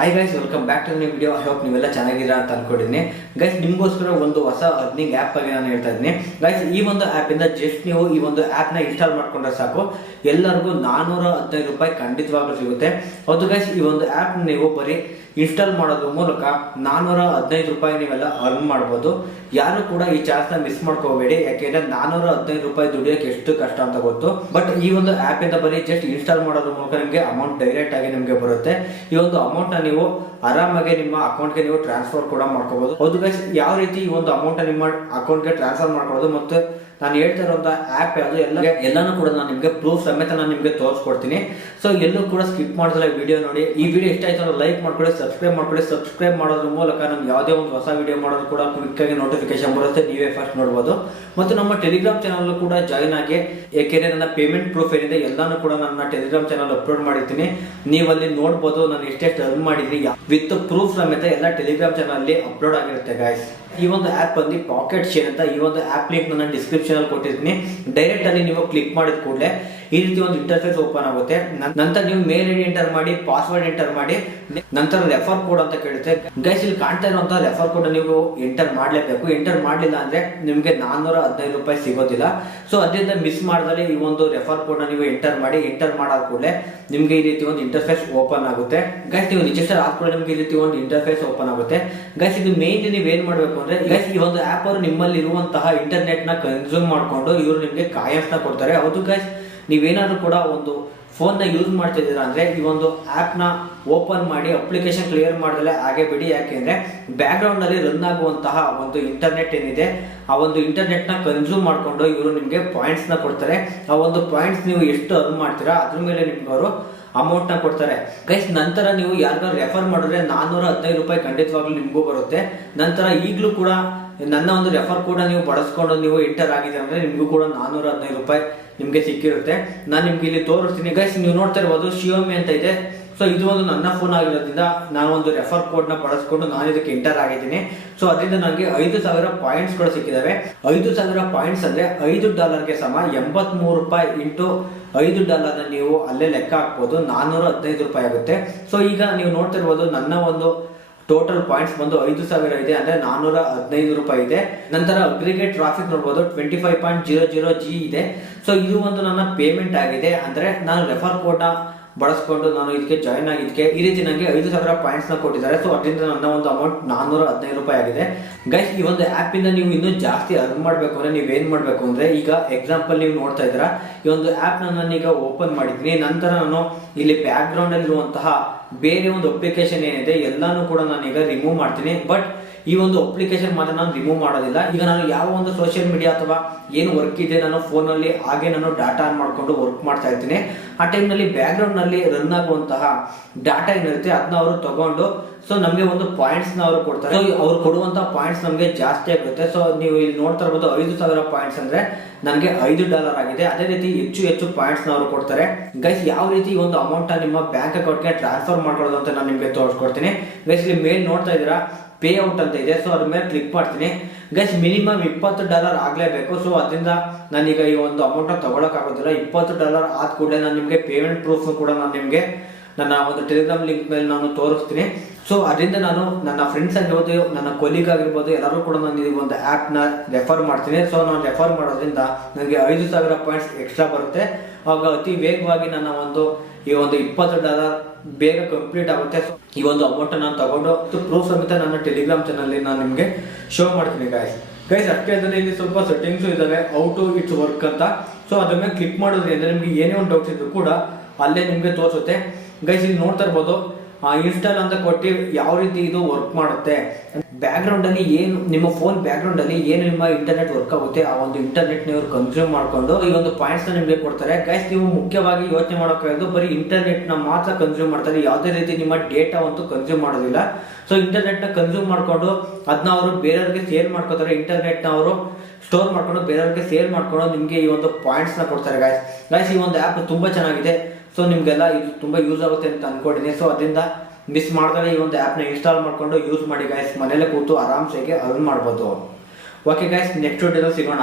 Hi guys, welcome back to new video. I hope ನೀವೆಲ್ಲ ಚೆನ್ನಾಗಿದ್ದೀರಾ ಅಂತ ಅನ್ಕೊಂಡಿದ್ದೀನಿ. ಗೈಸ್, ನಿಮಗೋಸ್ಕರ ಒಂದು ಹೊಸ ಅರ್ನಿಂಗ್ ಆ್ಯಪ್ ಬಗ್ಗೆ ನಾನು ಹೇಳ್ತಾ ಇದ್ದೀನಿ. ಗೈಸ್, ಈ ಒಂದು ಆ್ಯಪಿಂದ ಜಸ್ಟ್ ನೀವು ಈ ಒಂದು ಆ್ಯಪ್ನ ಇನ್ಸ್ಟಾಲ್ ಮಾಡ್ಕೊಂಡ್ರೆ ಸಾಕು, ಎಲ್ಲರಿಗೂ 415 ರೂಪಾಯಿ ಖಂಡಿತವಾಗ್ಲೂ ಸಿಗುತ್ತೆ. ಹೌದು ಗೈಸ್, ಈ ಒಂದು ಆ್ಯಪ್ ನೀವು ಬರೀ ಇನ್ಸ್ಟಾಲ್ ಮಾಡೋದ್ರ ಮೂಲಕ 415 ರೂಪಾಯಿ ನೀವೆಲ್ಲ ಅರ್ನ್ ಮಾಡ್ಬೋದು. ಯಾರು ಕೂಡ ಈ ಚಾನ್ಸ್ನ ಮಿಸ್ ಮಾಡ್ಕೋಬೇಡಿ, ಯಾಕೆಂದ್ರೆ 415 ರೂಪಾಯಿ ದುಡಿಯೋಕೆ ಎಷ್ಟು ಕಷ್ಟ ಅಂತ ಗೊತ್ತು. ಬಟ್ ಈ ಒಂದು ಆ್ಯಪ್ ಇಂದ ಬರೀ ಜಸ್ಟ್ ಇನ್ಸ್ಟಾಲ್ ಮಾಡೋದ್ರ ಮೂಲಕ ನಿಮಗೆ ಅಮೌಂಟ್ ಡೈರೆಕ್ಟ್ ಆಗಿ ನಿಮಗೆ ಬರುತ್ತೆ. ಈ ಒಂದು ಅಮೌಂಟ್ ನ ನೀವು ಆರಾಮಾಗಿ ನಿಮ್ಮ ಅಕೌಂಟ್ಗೆ ನೀವು ಟ್ರಾನ್ಸ್ಫರ್ ಕೂಡ ಮಾಡ್ಕೋಬಹುದು. ಹೌದು ಗೈಸ್, ಯಾವ ರೀತಿ ಈ ಒಂದು ಅಮೌಂಟ್ ನಿಮ್ಮ ಅಕೌಂಟ್ಗೆ ಟ್ರಾನ್ಸ್ಫರ್ ಮಾಡ್ಕೊಳ್ಳೋದು ಮತ್ತು ನಾನು ಹೇಳ್ತಾ ಇರುವಂತ ಆ್ಯಪ್ ಯಾವುದು ಎಲ್ಲಾನು ಕೂಡ ನಾನು ನಿಮಗೆ ಪ್ರೂಫ್ ಸಮೇತ ನಾನು ನಿಮಗೆ ತೋರಿಸ್ಕೊಡ್ತೀನಿ. ಸೊ ಎಲ್ಲೂ ಕೂಡ ಸ್ಕಿಪ್ ಮಾಡಿದ್ರೆ ವಿಡಿಯೋ ನೋಡಿ. ಈ ವಿಡಿಯೋ ಇಷ್ಟ ಆಯ್ತು ಲೈಕ್ ಮಾಡ್ಕೊಳ್ಳಿ, ಸಬ್ಸ್ಕ್ರೈಬ್ ಮಾಡ್ಕೊಳ್ಳಿ. ಸಬ್ಸ್ಕ್ರೈಬ್ ಮಾಡೋದ್ರ ಮೂಲಕ ನಮ್ಗೆ ಯಾವುದೇ ಒಂದು ಹೊಸ ವಿಡಿಯೋ ಮಾಡೋದು ಕೂಡ ಕ್ವಿಕ್ ಆಗಿ ನೋಟಿಫಿಕೇಶನ್ ಬರುತ್ತೆ, ನೀವೇ ಫಸ್ಟ್ ನೋಡ್ಬೋದು. ಮತ್ತು ನಮ್ಮ ಟೆಲಿಗ್ರಾಮ್ ಚಾನಲ್ ಕೂಡ ಜಾಯಿನ್ ಆಗಿ, ಯಾಕೆಂದ್ರೆ ನನ್ನ ಪೇಮೆಂಟ್ ಪ್ರೂಫ್ ಏನಿದೆ ಎಲ್ಲಾನು ಕೂಡ ನನ್ನ ಟೆಲಿಗ್ರಾಮ್ ಚಾನಲ್ ಅಪ್ಲೋಡ್ ಮಾಡಿರ್ತೀನಿ. ನೀವು ಅಲ್ಲಿ ನೋಡ್ಬೋದು ನಾನು ಎಷ್ಟೆಷ್ಟು ಅರ್ನ್ ಮಾಡಿದ್ರಿ ವಿತ್ ಪ್ರೂಫ್ ಸಮೇತ ಎಲ್ಲ ಟೆಲಿಗ್ರಾಮ್ ಚಾನಲ್ ಅಲ್ಲಿ ಅಪ್ಲೋಡ್ ಆಗಿರುತ್ತೆ ಗೈಸ್. ಈ ಒಂದು ಆ್ಯಪ್ ಬಂದು ಪಾಕೆಟ್ ಶೇರ್ ಅಂತ. ಈ ಒಂದು ಆ್ಯಪ್ ಲಿಂಕ್ ನನ್ನ ಡಿಸ್ಕ್ರಿಪ್ಷನ್ ಅಲ್ಲಿ ಕೊಟ್ಟಿರ್ತೀನಿ. ಡೈರೆಕ್ಟ್ ಅಲ್ಲಿ ನೀವು ಕ್ಲಿಕ್ ಮಾಡಿದ ಕೂಡಲೇ ಈ ರೀತಿ ಒಂದು ಇಂಟರ್ಫೇಸ್ ಓಪನ್ ಆಗುತ್ತೆ. ನಂತರ ನೀವು ಮೇಲ್ ಐಡಿ ಎಂಟರ್ ಮಾಡಿ, ಪಾಸ್ವರ್ಡ್ ಎಂಟರ್ ಮಾಡಿ, ನಂತರ ರೆಫರ್ ಕೋಡ್ ಅಂತ ಕೇಳುತ್ತೆ. ಗೈಸ್, ಇಲ್ಲಿ ಕಾಣ್ತಾ ಇರುವಂತಹ ರೆಫರ್ ಕೋಡ್ ನೀವು ಎಂಟರ್ ಮಾಡಲೇಬೇಕು. ಎಂಟರ್ ಮಾಡಲಿಲ್ಲ ಅಂದ್ರೆ ನಿಮಗೆ 415 ರೂಪಾಯಿ ಸಿಗೋದಿಲ್ಲ. ಸೊ ಅದರಿಂದ ಮಿಸ್ ಮಾಡಿದ್ರೆ ಈ ಒಂದು ರೆಫರ್ ಕೋಡ್ ನೀವು ಎಂಟರ್ ಮಾಡಿ. ಎಂಟರ್ ಮಾಡಾದ ಕೂಡಲೇ ನಿಮ್ಗೆ ಈ ರೀತಿ ಒಂದು ಇಂಟರ್ಫೇಸ್ ಓಪನ್ ಆಗುತ್ತೆ. ಗೈಸ್, ನೀವು ರಿಜಿಸ್ಟರ್ ಆದ್ಮೇಲೆ ನಿಮ್ಗೆ ಈ ರೀತಿ ಒಂದು ಇಂಟರ್ಫೇಸ್ ಓಪನ್ ಆಗುತ್ತೆ. ಗೈಸ್, ಇದು ಮೇನ್ ನೀವು ಏನ್ ಮಾಡಬೇಕು ಅಂದ್ರೆ, ಗೈಸ್ ಈ ಒಂದು ಆಪ್ ಅವರು ನಿಮ್ಮಲ್ಲಿ ಇರುವಂತಹ ಇಂಟರ್ನೆಟ್ ನ ಕನ್ಸ್ಯೂಮ್ ಮಾಡ್ಕೊಂಡು ಇವರು ನಿಮ್ಗೆ ಕಾಯಿನ್ಸ್ ನ ಕೊಡ್ತಾರೆ. ಹೌದು ಗೈಸ್, ನೀವೇನಾದ್ರೂ ಕೂಡ ಒಂದು ಫೋನ್ ನ ಯೂಸ್ ಮಾಡ್ತಿದ್ದೀರಾ ಅಂದ್ರೆ ಈ ಒಂದು ಆಪ್ ನ ಓಪನ್ ಮಾಡಿ ಅಪ್ಲಿಕೇಶನ್ ಕ್ಲಿಯರ್ ಮಾಡಿದ್ರೆ ಹಾಗೆ ಬಿಡಿ. ಯಾಕೆಂದ್ರೆ ಬ್ಯಾಕ್ ಗ್ರೌಂಡ್ ನಲ್ಲಿ ರನ್ ಆಗುವಂತಹ ಒಂದು ಇಂಟರ್ನೆಟ್ ಏನಿದೆ ಆ ಒಂದು ಇಂಟರ್ನೆಟ್ ನ ಕನ್ಸ್ಯೂಮ್ ಮಾಡ್ಕೊಂಡು ಇವರು ನಿಮ್ಗೆ ಪಾಯಿಂಟ್ಸ್ ನ ಕೊಡ್ತಾರೆ. ಆ ಒಂದು ಪಾಯಿಂಟ್ಸ್ ನೀವು ಎಷ್ಟು ಅರ್ನ್ ಮಾಡ್ತೀರಾ ಅದ್ರ ಮೇಲೆ ನಿಮ್ಗೆ ಅವರು ಅಮೌಂಟ್ ನ ಕೊಡ್ತಾರೆ. ಗೈಸ್, ನಂತರ ನೀವು ಯಾರಿಗಾರು ರೆಫರ್ ಮಾಡಿದ್ರೆ 415 ರೂಪಾಯಿ ಖಂಡಿತವಾಗ್ಲೂ ನಿಮಗೂ ಬರುತ್ತೆ. ನಂತರ ಈಗಲೂ ಕೂಡ ನನ್ನ ಒಂದು ರೆಫರ್ ಕೂಡ ನೀವು ಬಳಸ್ಕೊಂಡು ನೀವು ಎಂಟರ್ ಆಗಿದೆ ಅಂದ್ರೆ ನಿಮಗೂ ಕೂಡ 415 ರೂಪಾಯಿ ನಿಮ್ಗೆ ಸಿಕ್ಕಿರುತ್ತೆ. ನಾನು ನಿಮ್ಗೆ ಇಲ್ಲಿ ತೋರಿಸ್ತೀನಿ. ಗೈಸ್, ನೀವು ನೋಡ್ತಾ ಇರ್ಬೋದು ಶಿಯೋಮಿ ಅಂತ ಇದೆ. ಸೊ ಇದು ಒಂದು ನನ್ನ ಫೋನ್ ಆಗಿರೋದ್ರಿಂದ ನಾನು ಒಂದು ರೆಫರ್ ಕೋಡ್ ನ ಬಳಸ್ಕೊಂಡು ನಾನು ಇದಕ್ಕೆ ಎಂಟರ್ ಆಗಿದ್ದೀನಿ. ಸೊ ಅದರಿಂದ ನನಗೆ 5000 ಪಾಯಿಂಟ್ಸ್ ಗಳು ಸಿಕ್ಕಿದಾವೆ. 5000 ಪಾಯಿಂಟ್ಸ್ ಅಂದ್ರೆ $5 ಸಮ. 83 ರೂಪಾಯಿ ಇಂಟು $5 ನೀವು ಅಲ್ಲೇ ಲೆಕ್ಕ ಹಾಕ್ಬೋದು. 415 ರೂಪಾಯಿ ಆಗುತ್ತೆ. ಸೊ ಈಗ ನೀವು ನೋಡ್ತಾ ಇರ್ಬೋದು ನನ್ನ ಒಂದು ಟೋಟಲ್ ಪಾಯಿಂಟ್ಸ್ ಬಂದು 5000 ಇದೆ, ಅಂದ್ರೆ 415 ರೂಪಾಯಿ ಇದೆ. ನಂತರ ಅಗ್ರಿಗೇಟ್ ಟ್ರಾಫಿಕ್ ನೋಡ್ಬೋದು 25.00G ಇದೆ. ಸೊ ಇದು ಒಂದು ನನ್ನ ಪೇಮೆಂಟ್ ಆಗಿದೆ. ಅಂದ್ರೆ ನಾನು ರೆಫರ್ ಕೋಡ್ ನ ಬಳಸ್ಕೊಂಡು ನಾನು ಇದಕ್ಕೆ ಜಾಯಿನ್ ಆಗಿದ್ದಕ್ಕೆ ಈ ರೀತಿ ನನಗೆ 5000 ಪಾಯಿಂಟ್ಸ್ ನ ಕೊಟ್ಟಿದ್ದಾರೆ. ಸೊ ಅದರಿಂದ ನನ್ನ ಒಂದು ಅಮೌಂಟ್ 415 ರೂಪಾಯಿ ಆಗಿದೆ. ಗೈಸ್, ಈ ಒಂದು ಆಪ್ ಇಂದ ನೀವು ಇನ್ನೂ ಜಾಸ್ತಿ ಅರ್ನ್ ಮಾಡ್ಬೇಕು ಅಂದ್ರೆ ನೀವ್ ಏನ್ ಮಾಡ್ಬೇಕು ಅಂದ್ರೆ, ಈಗ ಎಕ್ಸಾಂಪಲ್ ನೀವು ನೋಡ್ತಾ ಇದ್ದೀರಾ, ಈ ಒಂದು ಆಪ್ ನಾನು ಈಗ ಓಪನ್ ಮಾಡಿದ್ದೀನಿ. ನಂತರ ನಾನು ಇಲ್ಲಿ ಬ್ಯಾಕ್ ಗ್ರೌಂಡ್ ಅಲ್ಲಿ ಇರುವಂತಹ ಬೇರೆ ಒಂದು ಅಪ್ಲಿಕೇಶನ್ ಏನಿದೆ ಎಲ್ಲಾನು ಕೂಡ ನಾನು ಈಗ ರಿಮೂವ್ ಮಾಡ್ತೀನಿ. ಬಟ್ ಈ ಒಂದು ಅಪ್ಲಿಕೇಶನ್ ಮಾತ್ರ ನಾನು ರಿಮೂವ್ ಮಾಡೋದಿಲ್ಲ. ಈಗ ನಾನು ಯಾವ ಒಂದು ಸೋಷಿಯಲ್ ಮೀಡಿಯಾ ಅಥವಾ ಏನು ವರ್ಕ್ ಇದೆ ನಾನು ಫೋನ್ ನಲ್ಲಿ ಹಾಗೆ ನಾನು ಡಾಟಾ ಆನ್ ಮಾಡ್ಕೊಂಡು ವರ್ಕ್ ಮಾಡ್ತಾ ಇರ್ತೀನಿ. ಆ ಟೈಮ್ ನಲ್ಲಿ ಬ್ಯಾಕ್ ಗ್ರೌಂಡ್ ನಲ್ಲಿ ರನ್ ಆಗುವಂತಹ ಡಾಟಾ ಏನಿರುತ್ತೆ ಅದನ್ನ ಅವರು ತಗೊಂಡು ಸೊ ನಮಗೆ ಒಂದು ಪಾಯಿಂಟ್ಸ್ ನ ಅವರು ಕೊಡ್ತಾರೆ. ಸೊ ಅವ್ರು ಕೊಡುವಂತಹ ಪಾಯಿಂಟ್ಸ್ ನಮಗೆ ಜಾಸ್ತಿ ಆಗುತ್ತೆ. ಸೊ ನೀವು ಇಲ್ಲಿ ನೋಡ್ತಾ ಇರ್ಬೋದು 5000 ಪಾಯಿಂಟ್ಸ್ ಅಂದ್ರೆ ನನಗೆ $5 ಆಗಿದೆ. ಅದೇ ರೀತಿ ಹೆಚ್ಚು ಪಾಯಿಂಟ್ಸ್ ನ ಅವರು ಕೊಡ್ತಾರೆ. ಗೈಸ್, ಯಾವ ರೀತಿ ಒಂದು ಅಮೌಂಟ್ ನಿಮ್ಮ ಬ್ಯಾಂಕ್ ಅಕೌಂಟ್ ಗೆ ಟ್ರಾನ್ಸ್ಫರ್ ಮಾಡ್ಕೊಳ್ಳೋದು ಅಂತ ನಾನು ನಿಮಗೆ ತೋರಿಸ್ಕೊಡ್ತೀನಿ. ಗೈಸ್, ಇಲ್ಲಿ ಮೇಲ್ ನೋಡ್ತಾ ಇದ್ದೀರಾ ಪೇ ಔಟ್ ಅಂತ ಇದೆ. ಸೊ ಅದ್ರ ಮೇಲೆ ಕ್ಲಿಕ್ ಮಾಡ್ತೀನಿ. Guys, minimum $20 ಆಗ್ಲೇಬೇಕು. ಸೊ ಅದರಿಂದ ನಾನೀಗ ಈ ಒಂದು ಅಮೌಂಟ್ ತಗೊಳಕ್ ಆಗೋದಿಲ್ಲ. $20 ಆದ ಕೂಡಲೇ ನಾನು ನಿಮ್ಗೆ ಪೇಮೆಂಟ್ ಪ್ರೂಫ್ ಕೂಡ ನಾನು ನಿಮ್ಗೆ ನನ್ನ ಒಂದು ಟೆಲಿಗ್ರಾಮ್ ಲಿಂಕ್ ಮೇಲೆ ನಾನು ತೋರಿಸ್ತೀನಿ. ಸೊ ಅದರಿಂದ ನಾನು ನನ್ನ ಫ್ರೆಂಡ್ಸ್ ಆಗಿರ್ಬೋದು, ನನ್ನ ಕೊಲೀಗ್ ಆಗಿರ್ಬೋದು, ಎಲ್ಲರೂ ಕೂಡ ನಾನು ಈ ಒಂದು ಆ್ಯಪ್ ನ ರೆಫರ್ ಮಾಡ್ತೀನಿ. ಸೊ ನಾನು ರೆಫರ್ ಮಾಡೋದ್ರಿಂದ ನನಗೆ 5000 ಪಾಯಿಂಟ್ಸ್ ಎಕ್ಸ್ಟ್ರಾ ಬರುತ್ತೆ. ಆಗ ಅತಿ ವೇಗವಾಗಿ ನನ್ನ ಒಂದು ಈ ಒಂದು $20 ಬೇಗ ಕಂಪ್ಲೀಟ್ ಆಗುತ್ತೆ. ಈ ಒಂದು ಅಮೌಂಟ್ ನಾನು ತಗೊಂಡು ಪ್ರೂಫ್ ಸಮೇತ ನನ್ನ ಟೆಲಿಗ್ರಾಮ್ ಚಾನಲ್ ನಾನು ನಿಮ್ಗೆ ಶೋ ಮಾಡ್ತೀನಿ. ಗೈಸ್, ಅಷ್ಟೇ ಅಲ್ಲದೆ ಇಲ್ಲಿ ಸ್ವಲ್ಪ ಸೆಟ್ಟಿಂಗ್ಸ್ ಇದಾವೆ, ಹೌ ಟು ಇಟ್ಸ್ ವರ್ಕ್ ಅಂತ. ಸೊ ಅದ್ರ ಮೇಲೆ ಕ್ಲಿಕ್ ಮಾಡೋದ್ರಿಂದ ನಿಮ್ಗೆ ಏನೇ ಒಂದು ಡೌಟ್ಸ್ ಇದ್ರು ಕೂಡ ಅಲ್ಲೇ ನಿಮ್ಗೆ ತೋರಿಸುತ್ತೆ. ಗೈಸ್, ಇಲ್ಲಿ ನೋಡ್ತಾ ಇರ್ಬೋದು ಇನ್ಸ್ಟಾಲ್ ಅಂತ ಕೊಟ್ಟು ಯಾವ ರೀತಿ ಇದು ವರ್ಕ್ ಮಾಡುತ್ತೆ. ಬ್ಯಾಕ್ ಗ್ರೌಂಡ್ ಅಲ್ಲಿ ಏನು ನಿಮ್ಮ ಫೋನ್ ಬ್ಯಾಕ್ ಗ್ರೌಂಡ್ ಅಲ್ಲಿ ಏನು ನಿಮ್ಮ ಇಂಟರ್ನೆಟ್ ವರ್ಕ್ ಆಗುತ್ತೆ ಆ ಒಂದು ಇಂಟರ್ನೆಟ್ ನೀವು ಕನ್ಸ್ಯೂಮ್ ಮಾಡ್ಕೊಂಡು ಈ ಒಂದು ಪಾಯಿಂಟ್ಸ್ ನ ನಿಮ್ಗೆ ಕೊಡ್ತಾರೆ. ಗೈಸ್, ನೀವು ಮುಖ್ಯವಾಗಿ ಯೋಚನೆ ಮಾಡೋಕ್ಕಾಗೋದು ಬರೀ ಇಂಟರ್ನೆಟ್ ನ ಮಾತ್ರ ಕನ್ಸ್ಯೂಮ್ ಮಾಡ್ತಾರೆ. ಯಾವುದೇ ರೀತಿ ನಿಮ್ಮ ಡೇಟಾ ಅಂತೂ ಕನ್ಸ್ಯೂಮ್ ಮಾಡೋದಿಲ್ಲ. ಸೊ ಇಂಟರ್ನೆಟ್ ನ ಕನ್ಸ್ಯೂಮ್ ಮಾಡ್ಕೊಂಡು ಅದನ್ನ ಅವರು ಬೇರೆಯವ್ರಿಗೆ ಸೇಲ್ ಮಾಡ್ಕೋತಾರೆ. ಇಂಟರ್ನೆಟ್ ನ ಅವರು ಸ್ಟೋರ್ ಮಾಡ್ಕೊಂಡು ಬೇರೆಯವ್ರಿಗೆ ಸೇಲ್ ಮಾಡ್ಕೊಂಡು ನಿಮ್ಗೆ ಈ ಒಂದು ಪಾಯಿಂಟ್ಸ್ ನ ಕೊಡ್ತಾರೆ. ಗೈಸ್, ಈ ಒಂದು ಆಪ್ ತುಂಬಾ ಚೆನ್ನಾಗಿದೆ. ಸೊ ನಿಮ್ಗೆಲ್ಲ ಇದು ತುಂಬಾ ಯೂಸ್ ಆಗುತ್ತೆ ಅಂತ ಅನ್ಕೊಂಡಿದ್ದೀನಿ. ಸೊ ಅದರಿಂದ ಮಿಸ್ ಮಾಡಿದ್ರೆ ಈ ಒಂದು ಆಪ್ ನ ಇನ್ಸ್ಟಾಲ್ ಮಾಡ್ಕೊಂಡು ಯೂಸ್ ಮಾಡಿ ಗೈಸ್. ಮನೇಲೆ ಕೂತು ಆರಾಮ್ಸೆಗೆ ಅರ್ನ್ ಮಾಡ್ಬೋದು. ಓಕೆ ಗೈಸ್, ನೆಕ್ಸ್ಟ್ ವಿಡಿಯೋದಲ್ಲಿ ಸಿಗೋಣ.